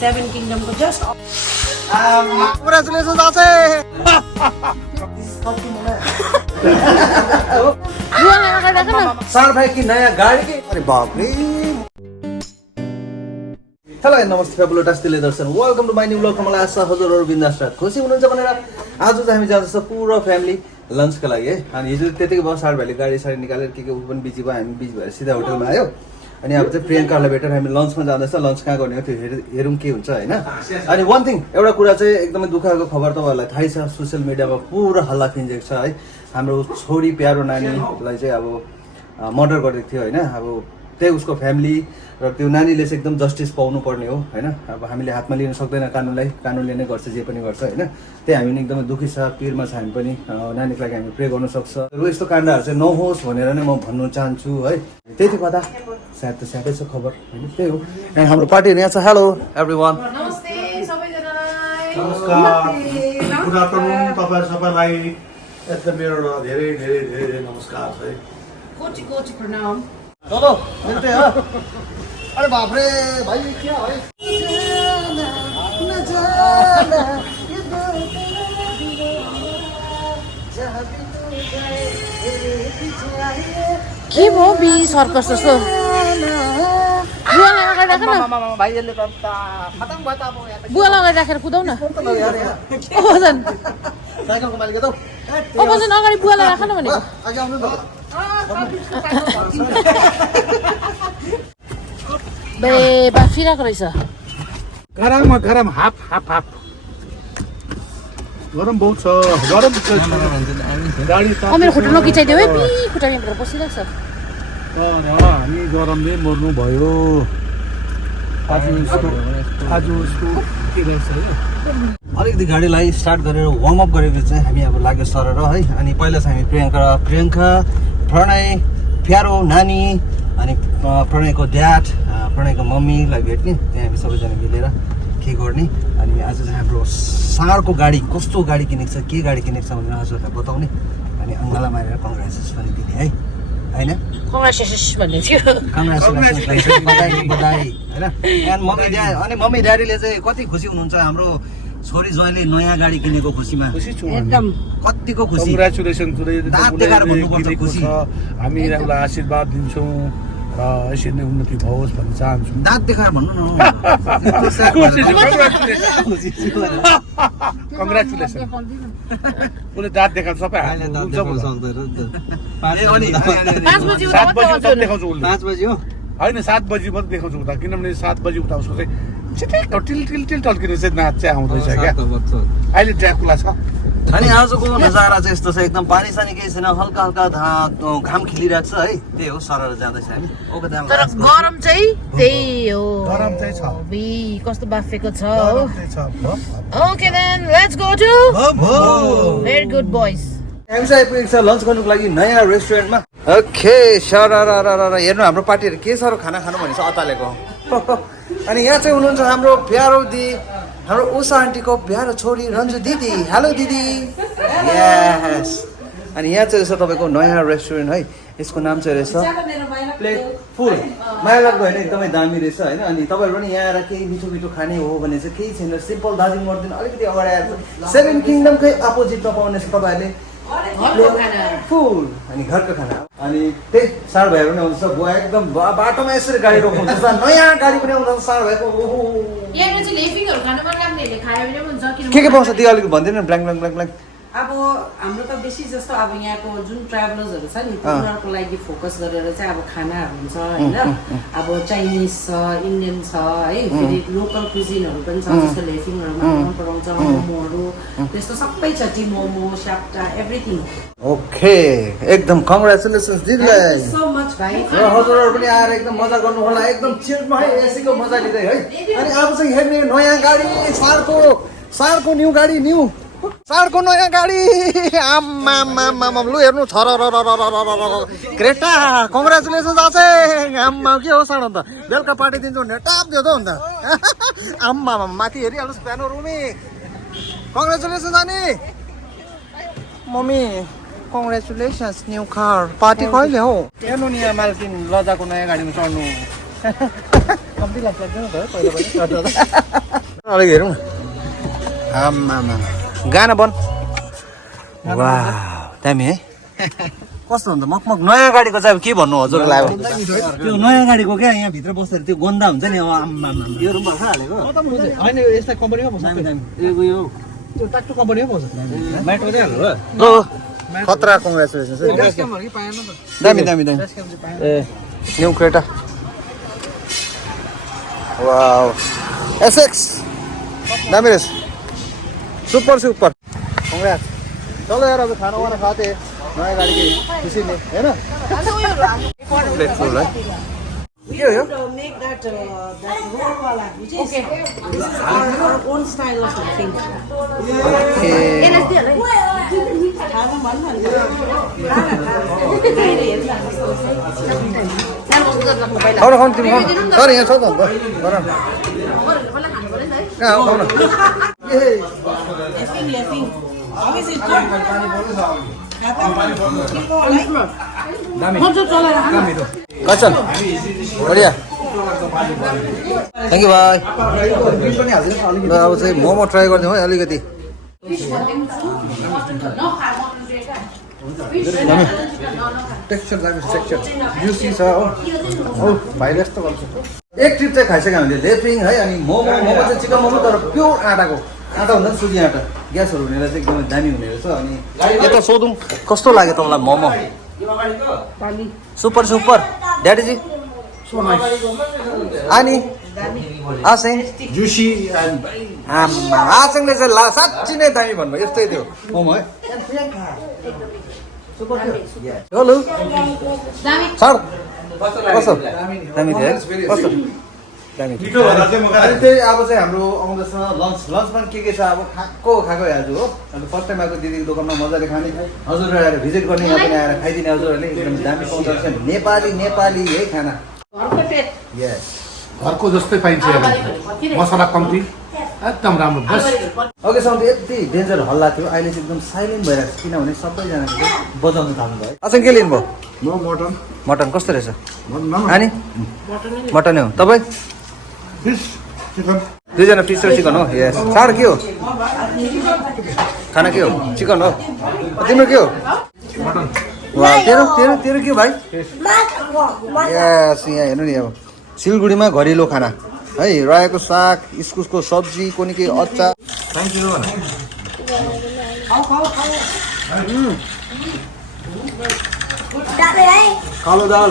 Seven Kingdom को just Congratulations आसे सार भाई की नयाँ गाडी के अरे बाप रे हेलो नमस्ते फेबुलो टास्टिले दर्शन welcome to my new vlog मलाई आशा हजुरहरु बिन्दास र खुसी हुनुहुन्छ भनेर आज चाहिँ हामी जाँदैछ पुरो फ्यामिली लन्चको लागि है अनि हिजो त्यतिकै भयो सार भाइले गाडी साडी निकालेर के उ पनि बिजी भयो हामी बिजी भएर सिधा होटलमा आयो अनि अब चाहिँ प्रियङ्कालाई भेटेर हामी लन्चमा जाँदैछ लन्च कहाँ गर्ने हो त्यो हेरौँ के हुन्छ हैन अनि वान थिङ एउटा कुरा चाहिँ एकदमै दुःखको खबर तपाईहरुलाई थाहै छ सोशल मिडियामा पुरा हल्ला फिन्जेको छ है हाम्रो छोरी प्यारो नानीलाई चाहिँ अब मर्डर गरेको थियो हैन अब त्यही उसको फ्यामिली र त्यो नानीले चाहिँ एकदम जस्टिस पाउनु पर्ने हो हैन अब हामीले हातमा लिन सक्दैन कानुनलाई कानुनले नै गर्छ जे पनि गर्छ हैन त्यही हामी एकदमै दुखी छ पिरमा छ हामी पनि नानीको लागि हामी प्रे गर्न सक्छ र यस्तो काण्डहरू चाहिँ नहोस् भनेर नै म भन्नु चाहन्छु है त्यति कता सायद त साथै छ खबर हैन त्यही हो अनि हाम्रो पार्टीहरु यहाँ छ हेलो एभ्रीवन नमस्ते सबैजनालाई नमस्कार गुड आफ्टरनुन तपाईहरु सबैलाई एकदम मेरो धेरै धेरै धेरै नमस्कार है कोटि कोटि प्रणाम चलो मिलते हैं अरे बाप रे भाई क्या भाई के भयो बी सर्कस जस्तो बुवालाई अगाडि राख न भाई यसले त खतम भयो त अब यहाँ त बुवालाई अगाडि राखेर कुदाउ न ओजन साइकलको मालिक त ओजन अगाडि बुवालाई राख न भनेको अघि आउनु न बे बा फिराको रहेछ गरम हाफ गरम बहुत छ गरम गाडी त मेरो खुट्टा नकिचाइदेऊ है पी खुट्टा यहाँबाट बसिरहेको छ हामी गरमले मर्नु भयो आज उसको के रहेछ अलिकति गाडीलाई स्टार्ट गरेर वार्म अप गरेर चाहिँ हामी अब लाग्यो सरर है अनि पहिला चाहिँ हामी प्रियङ्का प्रणय प्यारो नानी अनि प्रणयको ड्याड प्रणयको मम्मीलाई भेट्ने त्यहाँ हामी सबैजना मिलेर के गर्ने अनि आज चाहिँ हाम्रो साँडको गाडी कस्तो गाडी किनेको छ के गाडी किनेको छ भनेर हजुरलाई बताउने अनि अङ्गाला मारेर कङ्ग्रेचुलेसन पनि दिने है हैन कङ्ग्रेचुलेसन भन्ने थियो कङ्ग्रेचुलेसन बधाई हैन अनि मम्मी ड्याडीले चाहिँ कति खुसी हुनुहुन्छ हाम्रो छोरी ज्वाइँले नयाँ गाडी किनेको खुसीमा एकदम कतिको खुसी कङ्ग्रेचुलेसन दाँत देखाएर भन्नुपर्छ खुसी हामी यसलाई आशीर्वाद दिन्छौँ र यसरी नै उन्नति होस् भन्न चाहन्छु दाँत देखाएर भन्नु न कङ्ग्रेचुलेसन उसले दाँत देखाएको सबै देखाउँछु उसले 5 बजी हो होइन 7 बजी मात्रै देखाउँछु उता किनभने 7 बजी उता उसको चाहिँ छिटै टिल टल्किने चाहिँ नाच चाहिँ आउँदैछ क्या अहिले ड्राकुला छ अनि आजको नजारा चाहिँ यस्तो छ एकदम पानी सानी केही छैन हल्का हल्का घाम खिलिरहेको छ है त्यही हो सरर जाँदैछ हामी तर गरम चाहिँ त्यही हो गरम चाहिँ छ बी कस्तो बाफेको छ हो गरम चाहिँ छ okay then let's go to very good boys हामी चाहिँ आइपुगेको छ लन्च गर्नुको लागि नयाँ रेस्टुरेन्टमा ओके सर हेर्नु हाम्रो पार्टीहरू के साह्रो खाना खानु भनेछ अतालेको अनि यहाँ चाहिँ हुनुहुन्छ हाम्रो प्यारो दी हाम्रो उषा आन्टीको प्यारो छोरी रन्जु दिदी हेलो दिदी यस अनि यहाँ चाहिँ रहेछ तपाईँको नयाँ रेस्टुरेन्ट है यसको नाम चाहिँ रहेछ प्लेट फुल माया लाग्दो होइन एकदमै दामी रहेछ होइन अनि तपाईँहरू पनि यहाँ आएर केही मिठो मिठो खाने हो भने चाहिँ केही छैन सिम्पल दार्जिलिङ मर्दिन अलिकति अगाडि आएर सेभेन किङडमकै अपोजिटमा पाउनेछ तपाईँहरूले फुल अनि घरको खाना अनि त्यही साढ भाइहरू पनि आउँछ बुवा एकदम बाटोमा यसरी गाडी रोक्नुहुन्छ नयाँ गाडी पनि आउँछ साढ भाइको के पाउँछ त्यो अलिक भनिदिनु न ब्ल्याङ्क अब हाम्रो त बेसी जस्तो अब यहाँको जुन ट्राभलर्सहरू छ नि तिनीहरूको लागि फोकस गरेर चाहिँ अब खानाहरू हुन्छ होइन अब चाइनिज छ इन्डियन छ है फेरि लोकल कुजिनहरू पनि छ जस्तो लेफिङहरूमा मन पराउँछ मोमोहरू त्यस्तो सबै छ टी मोमो स्याप्टा एभ्रिथिङ ओके एकदम कङ्ग्रेचुलेसन्स दिदीलाई सो मच भाइ र हजुरहरू पनि आएर एकदम मजा गर्नु होला एकदम चियरमा है एसीको मजा लिँदै है अनि अब चाहिँ हेर्ने नयाँ गाडी सारको न्यू गाडी सारको नयाँ गाडी आम्मा लु हेर्नु छ र क्रेटा कङ्ग्रेचुलेसन्स आछे आम्मा के हो सानो त बेलुका पार्टी दिन्छु भने टाप दियो त अन्त आम्मा माथि हेरिहाल्नुहोस् प्यानो रुमी कङ्ग्रेचुलेसन्स अनि mummy congratulations new car party कहिले हो हेर्नु नि यहाँ मालकिन लजाको नयाँ गाडीमा चढ्नु अलिक हेरौँ न आम्मा गाना बन वाह दामी है कस्तो हुन्छ मकमक नयाँ गाडीको चाहिँ अब के भन्नु हजुरलाई अब त्यो नयाँ गाडीको क्या यहाँभित्र बस्दाखेरि त्यो गन्दा हुन्छ नि अब आम्मा यो रुममा हालेको होइन यस्ता कम्पनीमा पाउँछ त्यो टाक्टो कम्पनीमा पाउँछ हो खतरा कङ्ग्रेचुलेसन्स दामी दामी दामी a new Creta wow SX दामी रहेछ सुपर सुपर कङ्ग्रेस चलो यार अब खाना वाना खाते नयाँ गाडी की खुसी ने हैन प्लेटफुल है We have to make that roll wala, which is our own style of laughing. खाना मन भन्दै खाऊ खाऊ तिमी खाऊ सर यहाँ छ त गर कहाँ हो खाऊ न laughing. How is it? कचन बढिया थ्याङ्क यू भाइ ल अब चाहिँ मोमो ट्राई गरिदिउँ है अलिकति टेक्सचर टेक्सचर जुसी छ हो भाइले यस्तो गर्छ एक ट्रिप चाहिँ खाइसक्यो हामीले लेफ्रिङ है अनि मोमो मोमो चाहिँ चिकन मोमो तर प्योर आँटाको आँटा भन्दा पनि सुजी आँटा ग्यासहरू हुनेर चाहिँ एकदमै दामी हुने रहेछ अनि यता सोधौँ कस्तो लाग्यो तपाईँलाई मोमो सुपर सुपर ड्याडीजी अनि आसेङ जुसी आम्मा आसेङले चाहिँ साँच्ची नै दामी भन्नुभयो यस्तै थियो मोमो है हेलो सर कस्तो दामी थियो है कस्तो दामी थियो अनि त्यही अब चाहिँ हाम्रो आउँदैछ लन्चमा के छ अब खाएको आज हो अब फर्स्ट टाइम आएको दिदीको दोकानमा मजाले खाने हजुरहरू आएर भिजिट गर्ने यहाँ पनि आएर खाइदिने हजुरहरूले एकदम दामी पाउँदो रहेछ नेपाली नेपाली है खाना यस घरको जस्तै पाइन्छ मसला कम्ती एकदम राम्रो बस अघिसम्म त यति डेन्जर हल्ला थियो अहिले चाहिँ एकदम साइलेन्ट भइरहेको छ किनभने सबैजना बजाउनु थाल्नु भयो अचन के लिनुभयो म मटन मटन कस्तो रहेछ अनि मटनै हो तपाईँ फिस चिकन दुईजना फिस र चिकन हो यस सार के हो खाना के हो चिकन हो तिम्रो के हो मटन वा तेरो तेरो तेरो के हो भाइ यस यहाँ हेर्नु नि अब सिलगढीमा घरेलु खाना है रायोको साग इस्कुसको सब्जी कुनै के अचार कालो दाल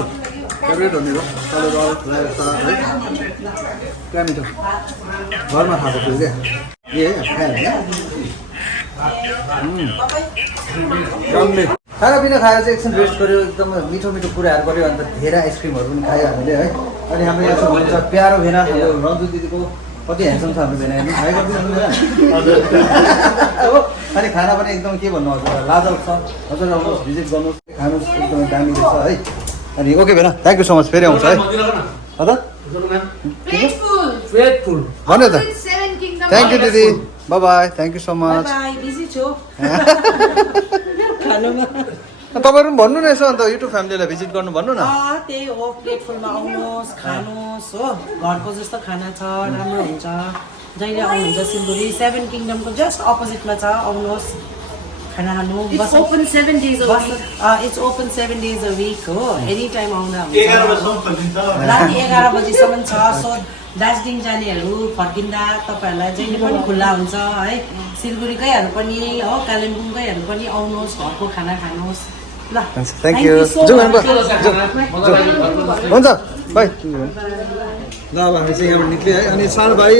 फेभरेट हो मेरो कालो दाल रायोको साग है क्या मिठो घरमा खाएको थियो क्या ए खायो खानापिना खाएर चाहिँ एकछिन रेस्ट गऱ्यो एकदम मिठो मिठो कुराहरू गऱ्यो अन्त धेरै आइसक्रिमहरू पनि खायो हामीले है अनि हाम्रो यहाँ चाहिँ हुनुहुन्छ प्यारो भेना हाम्रो रन्जु दिदीको कति ह्यान्डसम छ हाम्रो भेना हेर्नु खाइ गरिदिनु हो अनि खाना पनि एकदम के भन्नु हजुर लाजल छ हजुर आउनुहोस् भिजिट गर्नुहोस् खानुहोस् एकदमै दामी रहेछ है अनि ओके भेना थ्याङ्क यू सो मच फेरि आउँछ है हजुर भन्यो त थ्याङ्क यू दिदी bye bye thank you so much busy छु तपाईँहरू पनि भन्नु न यसो अन्त युट्युब फ्यामिलीलाई भिजिट गर्नु भन्नु न त्यही हो प्लेटफुलमा आउनुहोस् खानुहोस् हो घरको जस्तो खाना छ राम्रो हुन्छ जहिले आउनुहुन्छ सिलगढी 7 किङडमको जस्ट अपोजिटमा छ आउनुहोस् खाना खानु It's open 7 days a week. It's open 7 days a week हो एनी टाइम आउँदा हुन्छ राति 11 बजीसम्म छ सो दार्जिलिङ जानेहरू फर्किँदा तपाईँहरूलाई जहिले पनि खुल्ला हुन्छ है सिलगढीकैहरू पनि हो कालिम्पोङकैहरू पनि आउनुहोस् घरको खाना खानुहोस् ल थ्याङ्क यू हुन्छ बाई ल अब हामी चाहिँ यहाँबाट निक्ल्यो है अनि सार भाइ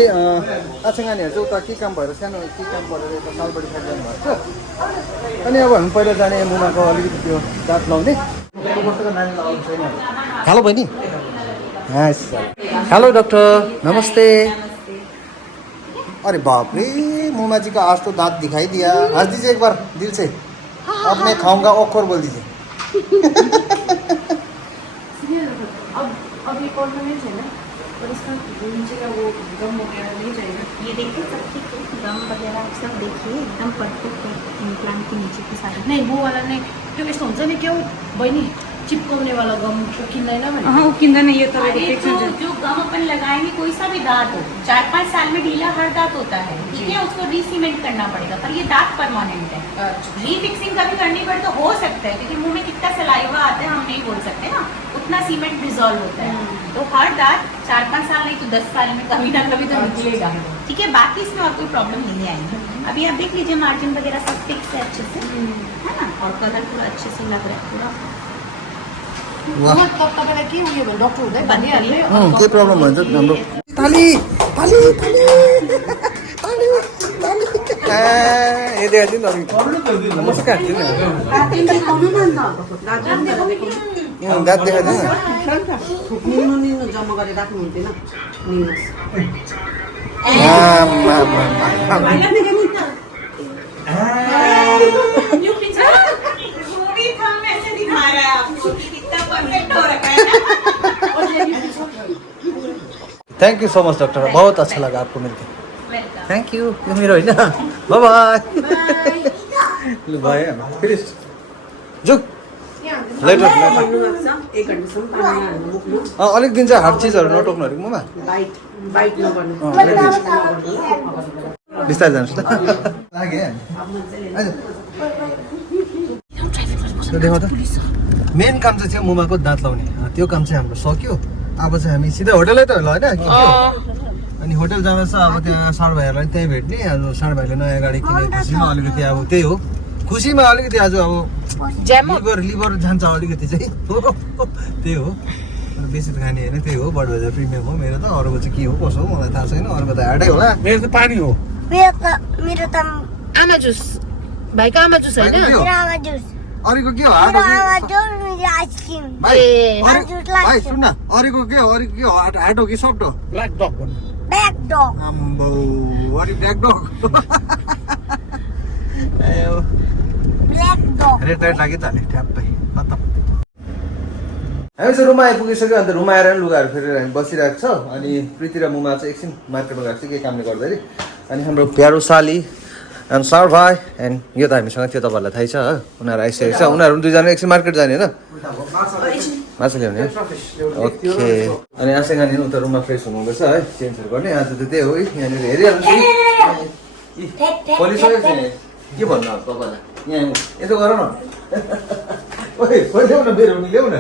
आछेङानीहरू चाहिँ उता के काम भएर सानो के काम परेर यता सालबारी साइड जानुभएको छ अनि अब हामी पहिला जाने मुमाको अलिकति त्यो दाँत लाउने हेलो बहिनी हेलो डॉक्टर नमस्ते अरे बाप रे मुमा जी का आज तो दांत दिखाई दिया हंस दीजिए एक बार दिल से अब मैं खाऊंगा ऑकवर बोल दीजिए अब ये कॉर्नमेंट है ना और इसका नीचे का वो गम वगैरह नहीं जाएगा ये देखिए सब ठीक है गम वगैरह सब देखिए एकदम परफेक्ट है इम्प्लांट के नीचे की साइड नहीं वो वाला नहीं त्यो यस्तो हुन्छ नि क्या हो बहिनी चिपकाउने वाला गम किन्दैन भने किन्दैन यो तपाईँको अरे फिक्स तो जो गम अपन लगाएंगे कोई सा भी दांत हो 4-5 साल में ढीला हर दांत होता है ठीक है उसको रीसीमेंट करना पड़ेगा पर ये दांत परमानेंट है रीफिक्सिंग कभी करनी पड़े तो हो सकता है क्योंकि मुंह में कितना सलाइवा आता है हम नहीं बोल सकते ना उतना सीमेंट डिजोल्व होता है तो हर दांत 4-5 साल नहीं तो 10 साल में कभी ना कभी तो निकलेगा ठीक है बाकी इसमें और कोई प्रॉब्लम नहीं आएगी अभी आप देख लीजिए मार्जिन वगैरह सब फिक्स है अच्छे से है ना और कलर पूरा अच्छे से लग रहा है पूरा तपाईँलाई के उयो भयो डक्टर हुँदै भनिहाल्ने के प्रब्लम भन्छ हाम्रो ताली ताली ताली ताली ताली ए देखा दिन नमस्कार दिन दाँत देखा दिन निल्नु निल्नु जम्मा गरेर राख्नु हुँदैन निल्नुहोस् मूवी था ऐसे दिखा रहा है आपको कि कितना परफेक्ट हो रखा है thank you so much doctor बहुत अच्छा लगा आपको मिलकर थैंक यू यो मेरो होइन बाय बाय ल बाय फिनिश जुक लेटर एक घन्टासम्म पानीमा हाल्नु मुक्नु अलिक दिन चाहिँ हार्ड चिजहरू नटोक्नु अरे ममा बाइट बाइट नगर्नु बिस्तारै जानुहोस् त देखाउ त मेन काम चाहिँ थियो मुमाको दाँत लाउने त्यो काम चाहिँ हाम्रो सक्यो अब चाहिँ हामी सिधै होटलै त होला होइन अनि होटल जाँदा चाहिँ अब त्यहाँ साढ भाइहरूलाई त्यहीँ भेट्ने आज साढ भाइले नयाँ गाडी किने खुसीमा अलिकति अब त्यही हो खुसीमा अलिकति आज अब लिभर जान्छ अलिकति चाहिँ त्यही हो बेसी त खाने होइन त्यही हो बडबजार प्रिमियम हो मेरो त अरूको चाहिँ के हो कसो हो मलाई थाहा छैन अरूको त हाटै होला मेरो त पानी हो मेरो त आमा जुस भाइको आमा जुस होइन मेरो आमा जुस अरूको के हो मेरो हाट आमा जुस मेरो आइसक्रिम भाइ जुस भाइ लाग्छ सुन न अरूको के हो हाट हो कि सफ्ट हो ब्ल्याक डग भन्नु ब्याक डग आम्बो what is black dog black dog red light लागि त हाले ठ्याप्पै खतम हामी चाहिँ रुममा आइपुगिसक्यो अन्त रुममा आएर लुगाहरू फेरेर हामी बसिरहेको छ अनि प्रीति र मुमा चाहिँ एकछिन मार्केटमा गएको छ केही कामले गर्दाखेरि अनि हाम्रो प्यारो साली एन्ड सार भाइ एन्ड यो त हामीसँग थियो तपाईँहरूलाई थाहै छ उनीहरू आइसकेको छ उनीहरू दुईजना एकछिन मार्केट जाने होइन माछा ल्याउने ओके अनि आशा गानी उता रुममा फ्रेस हुनुहुँदैछ है चेन्जहरू गर्ने आज त त्यही हो है यहाँनिर हेरिहाल्नु खोलिसकेको छैन के भन्नु अब तपाईँलाई यहाँ यसो गर न ओइ ल्याउ न बेरो ल्याउ न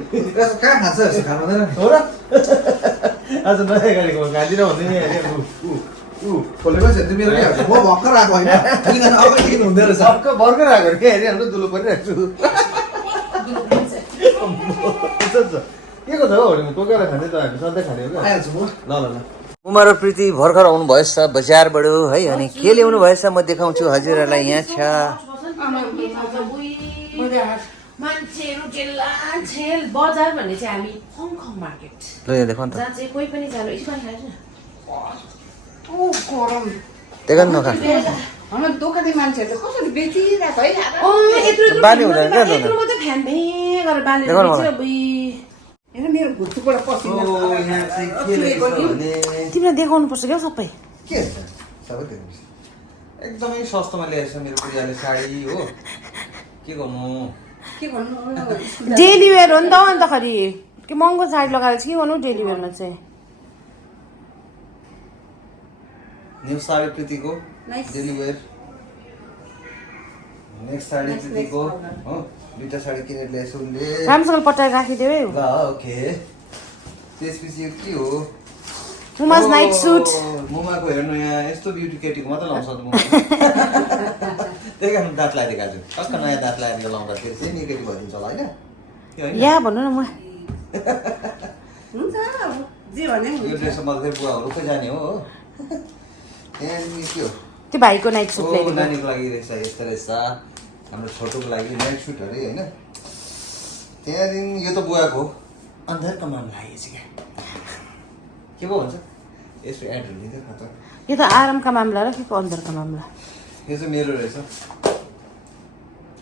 कहाँ खान्छ यस्तो खानु हुँदैन हो र आज नयाँ गाडीको खाँदिनँ भन्दै खोलेको छ मेरो के म भर्खर आएको होइन हुँदो रहेछ भर्खर आएको के हेरिहाल्नु दुलो परिरहेको छु के को छ हौ कोही कोही खाने त हामी सधैँ खाने हो क्या ल ल ल उमा र प्रीति भर्खर आउनु भएछ बजारबाट है अनि के ल्याउनु भएछ म देखाउँछु हजुरहरूलाई यहाँ छ मान्छेहरू जेल्ला छेल बजार भन्ने चाहिँ हामी हङकङ मार्केट ल यहाँ देखाउनु त जहाँ चाहिँ कोही पनि जानु यसो पनि खान्छ देखा नखा हाम्रो दोकाने मान्छेहरूले कसरी बेचिरहेको है बानी हुँदैन क्या यत्रो मात्रै फ्यान भे गरेर बालेर देखाउनु बेच्यो हेर मेरो घुच्चुबाट पसिना तिमीलाई देखाउनु पर्छ क्या सबै के सबै देख्नुहोस् एकदमै सस्तोमा ल्याएछ मेरो पूजाले साडी हो के गर्नु डेली वेयर हो नि त अन्तखेरि के महँगो साडी लगाएर चाहिँ के गर्नु डेली वेयरमा चाहिँ न्यू साडी प्रीतिको डेली वेयर नेक्स्ट साडी प्रीतिको हो दुईटा साडी किनेर ल्याएछ उनले राम्रोसँग पट्टाएर राखिदेऊ है ल ओके त्यसपछि यो के हो मुमाज नाइट सुट मुमाको हेर्नु यहाँ यस्तो ब्युटी केटीको मात्रै लाउँछ त मुमा त्यही कारण दाँत लगाइदिएको आज टक्क नयाँ दाँत लगाएर लाउँदाखेरि चाहिँ नेगेटिभ भइदिन्छ होला होइन या भन्नु न म हुन्छ जे भने यो ड्रेसमा फेरि बुवाहरू खोइ जाने हो त्यहाँदेखि के हो त्यो भाइको नाइट सुट ल्याइदिनु नानीको लागि रहेछ यस्तो रहेछ हाम्रो छोटोको लागि नाइट सुट अरे होइन त्यहाँदेखि यो त बुवाको अन्धारको मामला आइएछ क्या के पो भन्छ यसो एडहरू दिँदै खाँदा यो त आरामका मामला र के को अन्दरका मामला यो चाहिँ मेरो रहेछ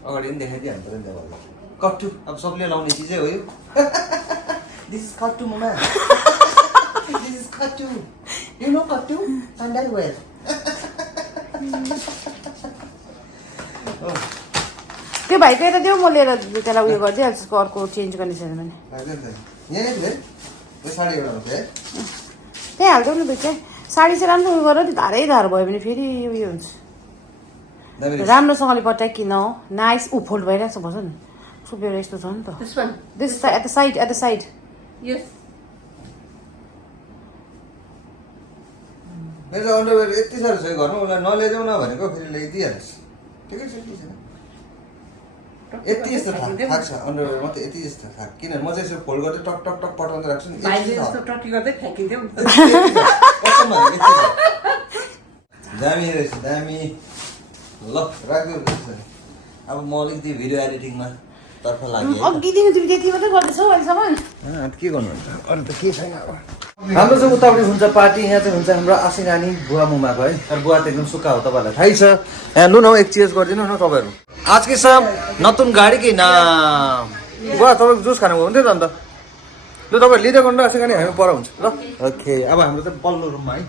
अगाडि पनि देखाइदिइहाल्नु पऱ्यो नि त अब कट्टु अब सबले लाउने चिजै हो यो दिस इज कट्टु ममा दिस इज कट्टु यु नो कट्टु अन्डरवेयर त्यो भाइको यता देऊ म लिएर त्यसलाई उयो गरिदिइहाल्छु त्यसको अर्को चेन्ज गर्ने छैन भने यहीँ थियो त्यो साडी एउटा हुन्छ है त्यही हालिदेऊ न दुइटै साडी चाहिँ राम्रो उयो गर नि धारै धार भयो भने फेरि उयो हुन्छ दामी रहेछ। राम्रोसँगले पट्याइकिन नाइस फोल्ड भइरहेको छ भन्छ नि सुपेर यस्तो छ नि त This one. This at the side Yes. मेरो अन्डरवेयर यति साह्रो छ घरमा उसलाई नलैजाऊ न भनेको फेरि ल्याइदिइहाल्छ ठिकै छ के छैन यति यस्तो थाक छ अन्डरवेयर मात्रै यति जस्तो थाक किनभने म चाहिँ यसो फोल्ड गर्दै टक टक टक पठाउँदै राख्छु नि भाइले जस्तो टट्टी गर्दै फ्याँकिदिउँ नि त। कसम भनेको यति छ। दामी रहेछ दामी ल राखिदिउँ रहेछ अब म अलिकति भिडियो एडिटिङमा तर्फ लागेँ है। अघिदेखि तिमी त्यति मात्रै गर्दैछौ अहिलेसम्म के गर्नुहुन्छ अरू त के छैन अब हाम्रो चाहिँ उतापट्टि हुन्छ पार्टी यहाँ चाहिँ हुन्छ हाम्रो आसी नानी बुवा मुमाको है तर बुवा त एकदम सुक्खा हो तपाईँहरूलाई थाहै छ यहाँ लु न एक चेन्ज गरिदिनु न तपाईँहरू आज के साहब नतुन गाडी कि नाम बुवा तपाईँको जुस खानु हुन्थ्यो त अन्त लु तपाईँहरू लिँदै गर्नु आसी नानी हामी पर हुन्छ ल ओके अब हाम्रो चाहिँ पल्लो रुममा है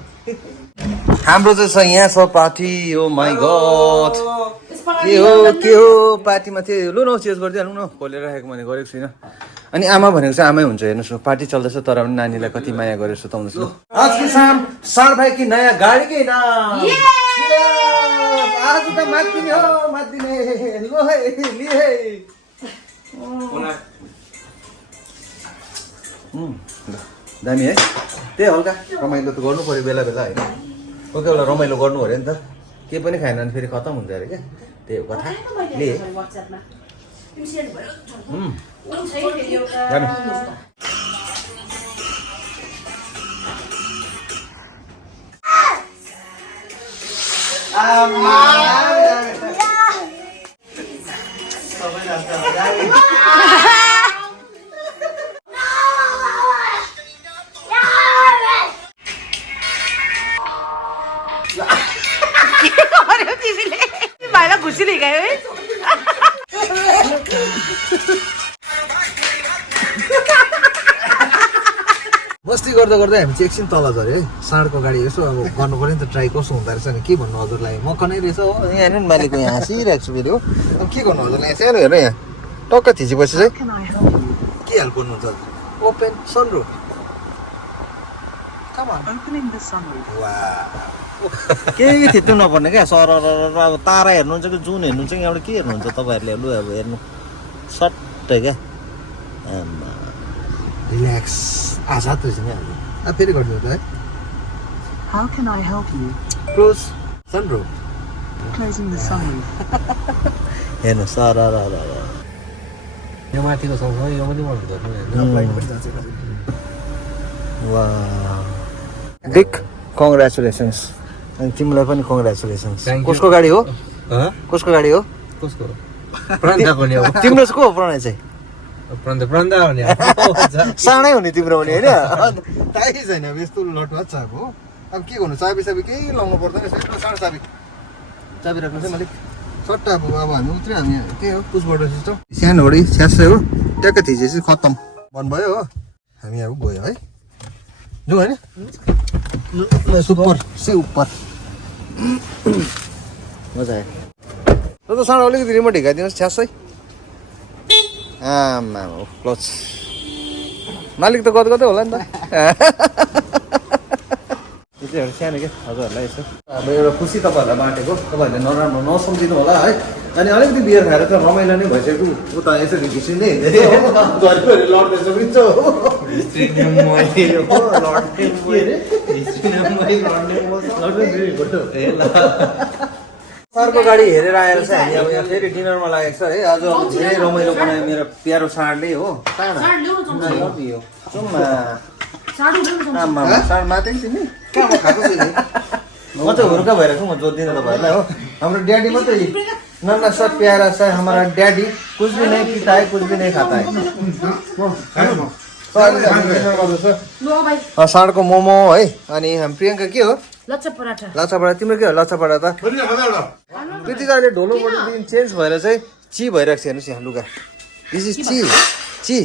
हाम्रो चाहिँ छ यहाँ छ पार्टी ओ माई गड के हो पार्टीमा थियो लु न चेन्ज गरिदिइहाल्नु न खोलेर राखेको मैले गरेको छुइनँ अनि आमा भनेको चाहिँ आमै हुन्छ हेर्नुहोस् न पार्टी चल्दैछ तर पनि नानीलाई कति माया गरेर सुताउँदैछ आज की शाम सार भाइ की नयाँ गाडी के नाम आज त मात्दिने हो मात्दिने लो है लिए दामी है त्यही हल्का रमाइलो त गर्नु पर्यो बेला बेला होइन कोही कोही बेला रमाइलो गर्नु अरे नि त केही पनि खाएन भने फेरि खतम हुन्छ अरे क्या त्यही हो कथा ले भाइलाई खुसी लिगायो है मस्ती गर्दा गर्दै हामी चाहिँ एकछिन तल झऱ्यो है साँडको गाडी यसो अब गर्नु पऱ्यो नि त ट्राई कस्तो हुँदो रहेछ नि के भन्नु हजुरलाई मक्क नै रहेछ हो यहाँ हेर्नु नि मालिकको यहाँ हाँसिरहेको छु फेरि हो अब के गर्नु हजुरलाई सानो हेर्नु यहाँ टक्क थिचेपछि चाहिँ के हेल्प गर्नुहुन्छ हजुर ओपन सनरुफ केही थिच्नु नपर्ने क्या सर अब तारा हेर्नुहुन्छ कि जुन हेर्नुहुन्छ कि यहाँबाट के हेर्नुहुन्छ तपाईँहरूले लु अब हेर्नु सट्टै क्या आमा रिल्याक्स आजाद रहेछ नि अब फेरि गरिदिनु त है How can I help you? Close sunroof Closing the sunroof. हेर्नु सर यो माथिको सँगसँगै यो पनि बन्द बिग कङ्ग्रेचुलेसन्स अनि तिमीलाई पनि कङ्ग्रेचुलेसन्स Thank you. कसको गाडी हो कसको गाडी हो कसको प्रन्दाको नि अब तिम्रो चाहिँ को हो प्रणय चाहिँ प्रन्दा हो नि सानै हुने तिम्रो हुने होइन थाहै छैन अब यस्तो लटवा छ अब अब के गर्नु चाबी केही लाउनु पर्दैन सानो चाबी राख्नु चाहिँ अलिक सट्टा अब हामी उत्रै हामी त्यही हो पुसबाट सिस्टम सानो घडी छ्यासै हो ट्याक्क थिचेपछि खत्तम बन्द भयो हो हामी अब गयो है जाउँ होइन सुपर से उपर मजा आयो त सानो अलिकति रिमोट हिँडाइदिनुहोस् छ्यासै आमा क्लोज मालिक त गर्दै होला नि त यो चाहिँ एउटा सानो क्या हजुरहरूलाई यसो अब एउटा खुसी तपाईँहरूलाई बाँटेको तपाईँहरूले नराम्रो नसम्झिनु होला है अनि अलिकति बियर खाएर चाहिँ रमाइलो नै भइसक्यो उता यसरी घिसिँदै हिँड्दै लड्दैछ सरको गाडी हेरेर आएर चाहिँ हामी अब यहाँ फेरि डिनरमा लागेको छ है आज धेरै रमाइलो बनायो मेरो प्यारो साँडले हो साँड माथि तिमी म चाहिँ हुर्का भइरहेको छु म जोत्दिनँ तपाईँहरूलाई हो हाम्रो ड्याडी मात्रै नन्ना सा प्यारा सा हमारा ड्याडी कुछ भी नहीं पिता है कुछ भी नहीं खाता है साँडको मोमो है अनि हामी प्रियङ्का के हो लच्छा पराठा तिम्रो के हो लच्छा पराठा त्यतिको अहिले ढोलोपट्टिदेखि चेन्ज भएर चाहिँ ची भइरहेको छ हेर्नुहोस् यहाँ लुगा दिस इज ची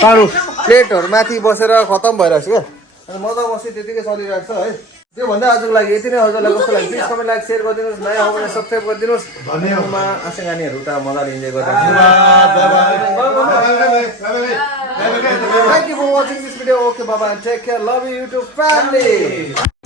साह्रो प्लेटहरू माथि बसेर खतम भइरहेको छ क्या अनि मजा मस्ती त्यतिकै चलिरहेको छ है त्यो भन्दा आजको लागि यति नै हजुरलाई कस्तो लाग्यो प्लिज कमेन्ट लाइक सेयर गरिदिनुहोस् नयाँ हो भने सब्सक्राइब गरिदिनुहोस् धन्यवादमा आशा गानीहरू त मजाले इन्जोय गर्दा Thank you for watching this video. Okay, bye bye and take care. Love you, YouTube family.